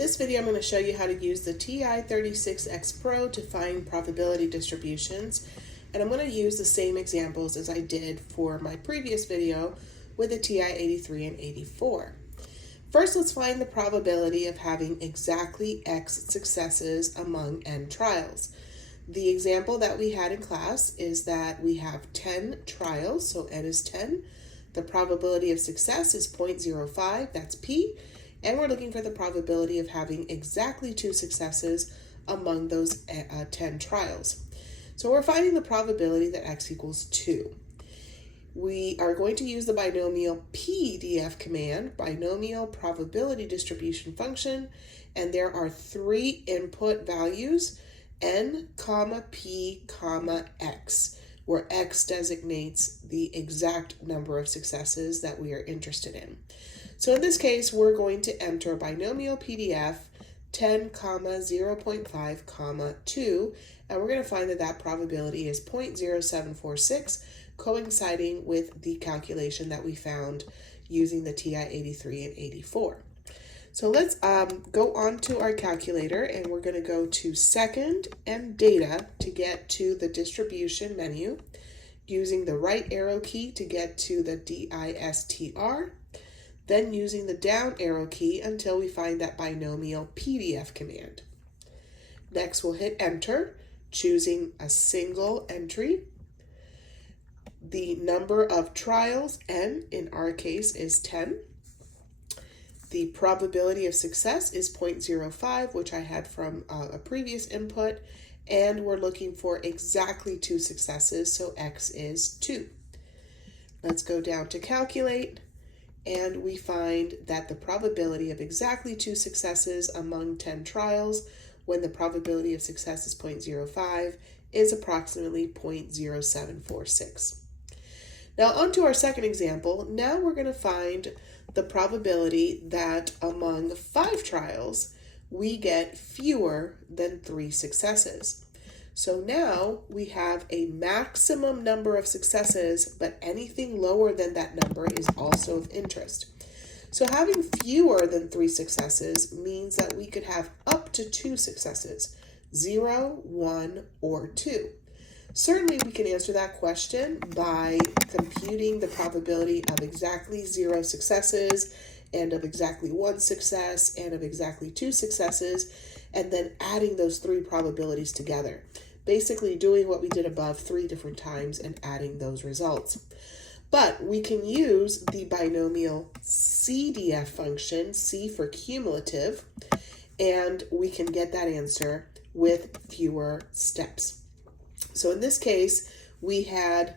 This video I'm going to show you how to use the TI-36X Pro to find probability distributions, and I'm going to use the same examples as I did for my previous video with the TI-83 and 84. First, let's find the probability of having exactly X successes among N trials. The example that we had in class is that we have 10 trials, so N is 10. The probability of success is 0.05, that's P, and we're looking for the probability of having exactly 2 successes among those 10 trials. So we're finding the probability that X equals 2. We are going to use the Binomial Pdf command, Binomial Probability Distribution Function, and there are 3 input values, N, P, X, where X designates the exact number of successes that we are interested in. So in this case, we're going to enter Binomial Pdf 10, 0.5, 2, and we're going to find that that probability is 0.0746, coinciding with the calculation that we found using the TI-83 and 84. So let's go on to our calculator, and we're going to go to Second and Data to get to the distribution menu, using the right arrow key to get to the DISTR, then using the down arrow key until we find that Binomial Pdf command. Next, we'll hit Enter, choosing a single entry. The number of trials, N, in our case, is 10. The probability of success is 0.05, which I had from a previous input, and we're looking for exactly 2 successes, so X is 2. Let's go down to Calculate, and we find that the probability of exactly 2 successes among 10 trials, when the probability of success is 0.05, is approximately 0.0746. Now on to our second example. Now we're going to find the probability that among 5 trials, we get fewer than 3 successes. So now we have a maximum number of successes, but anything lower than that number is also of interest. So having fewer than 3 successes means that we could have up to 2 successes, 0, 1, or 2. Certainly we can answer that question by computing the probability of exactly 0 successes and of exactly 1 success and of exactly 2 successes, and then adding those 3 probabilities together. Basically doing what we did above 3 different times and adding those results. But we can use the Binomial Cdf function, C for cumulative, and we can get that answer with fewer steps. So in this case, we had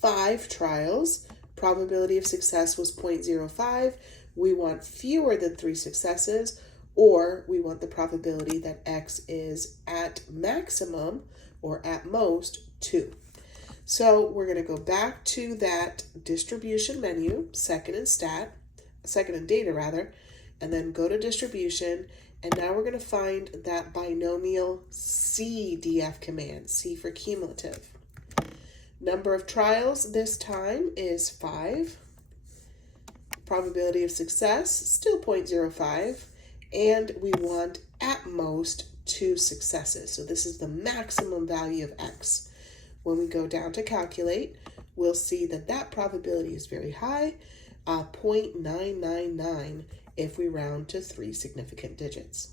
5 trials. Probability of success was 0.05. We want fewer than 3 successes, or we want the probability that X is at maximum or at most 2. So we're going to go back to that distribution menu, second and data, and then go to distribution. And now we're going to find that Binomial Cdf command, C for cumulative. Number of trials this time is 5. Probability of success, still 0.05. And we want at most 2 successes. So this is the maximum value of X. When we go down to calculate, we'll see that that probability is very high, 0.999 if we round to 3 significant digits.